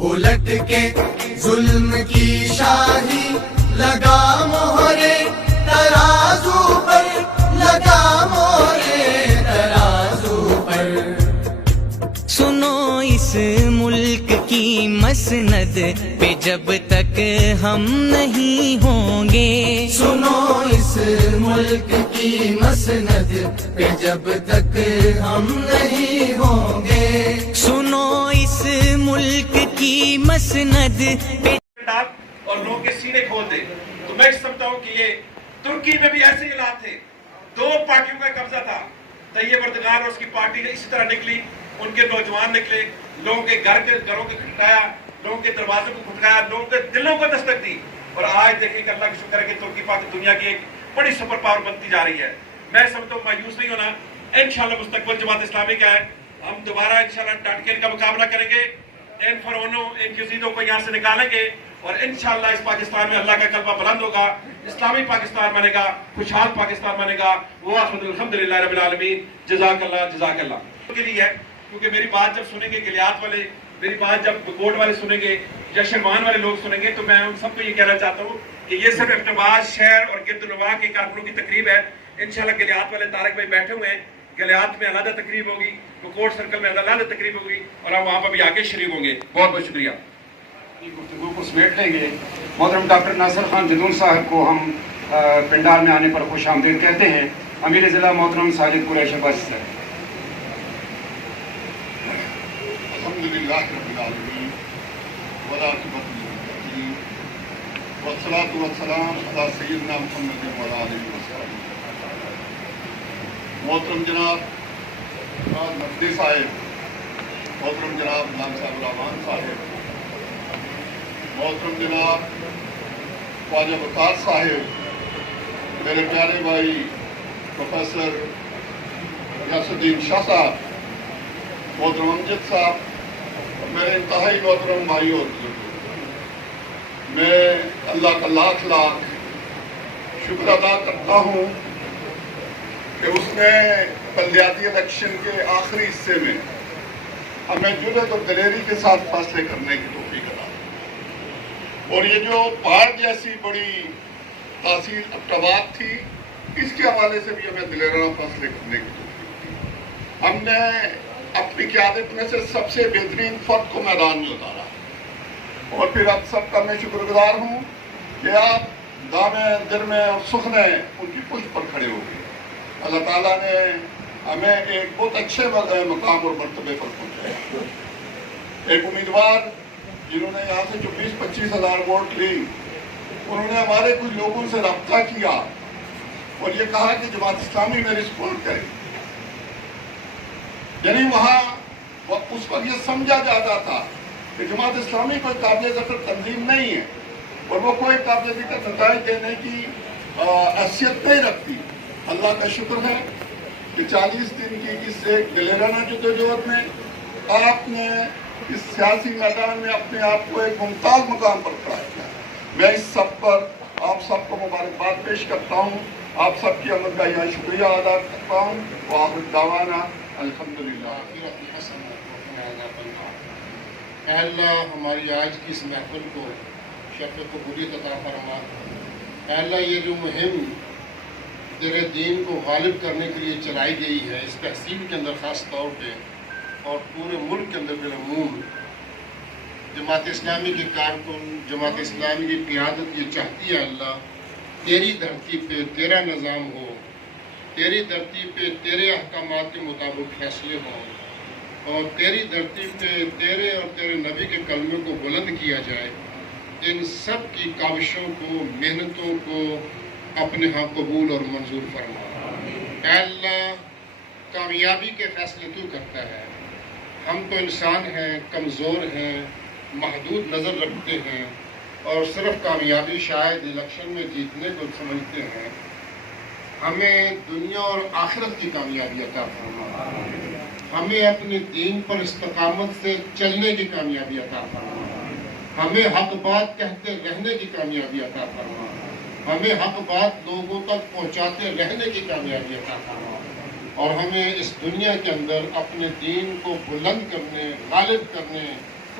الٹ کے ظلم کی شاہی لگا مہرے ترازو پر، لگا مہرے ترازو پر۔ سنو اس ملک کی مسند پہ جب تک ہم نہیں ہوں گے، سنو اس ملک کی مسند پہ جب تک ہم نہیں ہوں گے، سنو اس ملک کی مسند پہ اور لوگوں کے سینے کھول دے۔ تو میں سمجھتا ہوں کہ یہ ترکی میں بھی ایسے حالات تھے، دو پارٹیوں کا قبضہ تھا، طیب اردگان اور اس کی پارٹی نے اسی طرح نکلی، ان کے نوجوان نکلے، لوگوں کے گھروں کے کھٹکایا، لوگوں کے دروازوں کو کھٹکایا، لوگوں کے دلوں کو دستک دی، اور آج دیکھیں کہ اللہ کا شکر ہے کہ ترکی پاک دنیا کی ایک بڑی سپر پاور بنتی جا رئی ہے۔ میں سمجھتا ہوں مایوس نہیں ہونا، انشاءاللہ مستقبل جماعت اسلامی کا ہے، ہم دوبارہ انشاءاللہ ڈٹ کے ان کا مقابلہ کریں گے، ان فرعونوں ان یزیدوں کو یہاں سے نکالیں گے، اور انشاءاللہ اس پاکستان میں اللہ کا کلمہ بلند ہوگا، اسلامی پاکستان بنے گا، خوشحال پاکستان بنے گا۔ وآخر الحمدللہ رب العالمین، جزاک اللہ جزاک اللہ۔ کے لیے ہے کیونکہ میری بات جب سنیں گے گلیات والے، میری بات جب بکوٹ والے سنیں گے یا شرمان والے لوگ سنیں گے، تو میں ان سب کو یہ کہنا چاہتا ہوں کہ یہ صرف اقتباس شہر اور گرد نواح کے کارکنوں کی تقریب ہے۔ انشاءاللہ گلیات والے طارق بھائی بیٹھے ہوئے ہیں، گلیات میں علیحدہ تقریب ہوگی، بکوٹ سرکل میں علیحدہ تقریب ہوگی، اور ہم وہاں پر بھی آ کے شریک ہوں گے۔ بہت بہت شکریہ۔ گفتگو کو سمیٹ لیں گے۔ محترم ڈاکٹر ناصر خان جدون صاحب کو ہم پنڈال میں آنے پر خوش آمدید کہتے ہیں۔ امیر ضلع محترم ساجد قریش عباس صاحب۔ الحمدللہ رب العالمین والعاقبۃ للمتقین والصلاۃ والسلام علی سیدنا محمد وعلی آلہ وصحبہ۔ محترم جناب مفتی صاحب، محترم جناب نام صاحب الرحمان صاحب، محترم جناب خواجہ وقار صاحب، میرے پیارے بھائی پروفیسر غیاث الدین شاہ صاحب، محترم امجد صاحب، میرے انتہائی محترم بھائی اور بزرگوں، میں اللہ کا لاکھ لاکھ شکر ادا کرتا ہوں کہ اس نے بلدیاتی الیکشن کے آخری حصے میں ہمیں جرأت اور دلیری کے ساتھ فیصلے کرنے کی توفیق عطا کی، اور یہ جو پہاڑ جیسی بڑی تاثیر اقتباس تھی، اس کے حوالے سے بھی ہمیں دلیرانہ فیصلے کرنے کی توفیق دی۔ ہم نے اپنی قیادت میں سے سب سے بہترین فرد کو میدان میں اتارا، اور پھر آپ سب کا میں شکر گزار ہوں کہ آپ دامیں درمیں اور سخنیں ان کی پشت پر کھڑے ہو گئے۔ اللہ تعالیٰ نے ہمیں ایک بہت اچھے مقام اور مرتبے پر پہنچایا۔ ایک امیدوار جنہوں نے یہاں سے جو 20-25 ہزار ووٹ لی، انہوں نے ہمارے کچھ لوگوں سے رابطہ کیا اور یہ کہا کہ جماعت اسلامی میری سپورٹ کرے، یعنی وہاں اس وقت یہ سمجھا جاتا تھا کہ جماعت اسلامی کوئی قابل ذکر تنظیم نہیں ہے اور وہ کوئی قابل ذکر نتائج دینے کی حیثیت نہیں رکھتی۔ اللہ کا شکر ہے کہ 40 دن کی اس ایک دلیرانہ جدوجہد میں آپ نے اس سیاسی میدان میں اپنے آپ کو ایک ممتاز مقام پر کھڑا کیا۔ میں اس سب پر آپ سب کو مبارکباد پیش کرتا ہوں، آپ سب کی عمل کا یہ شکریہ ادا کرتا ہوں۔ وآخر دعوانا الحمدللہ۔ اے اللہ ہماری آج کی اس محفل کو شرف قبولیت عطا فرما۔ اے اللہ یہ جو مہم تیرے دین کو غالب کرنے کے لیے چلائی گئی ہے، اس تحصیل کے اندر خاص طور پہ اور پورے ملک کے اندر بالعموم جماعت اسلامی کے کارکن، جماعت اسلامی کی قیادت یہ چاہتی ہے اللہ تیری دھرتی پہ تیرا نظام ہو، تیری دھرتی پہ تیرے احکامات کے مطابق فیصلے ہوں، اور تیری دھرتی پہ تیرے اور تیرے نبی کے کلمے کو بلند کیا جائے۔ ان سب کی کاوشوں کو، محنتوں کو اپنے ہاں قبول اور منظور فرما۔ اے اللہ کامیابی کے فیصلے تو کرتا ہے، ہم تو انسان ہیں، کمزور ہیں، محدود نظر رکھتے ہیں، اور صرف کامیابی شاید الیکشن میں جیتنے کو سمجھتے ہیں۔ ہمیں دنیا اور آخرت کی کامیابی عطا فرما، ہمیں اپنے دین پر استقامت سے چلنے کی کامیابی عطا فرما، ہمیں حق بات کہتے رہنے کی کامیابی عطا فرما، ہمیں حق بات لوگوں تک پہنچاتے رہنے کی کامیابی عطا فرما، اور ہمیں اس دنیا کے اندر اپنے دین کو بلند کرنے، غالب کرنے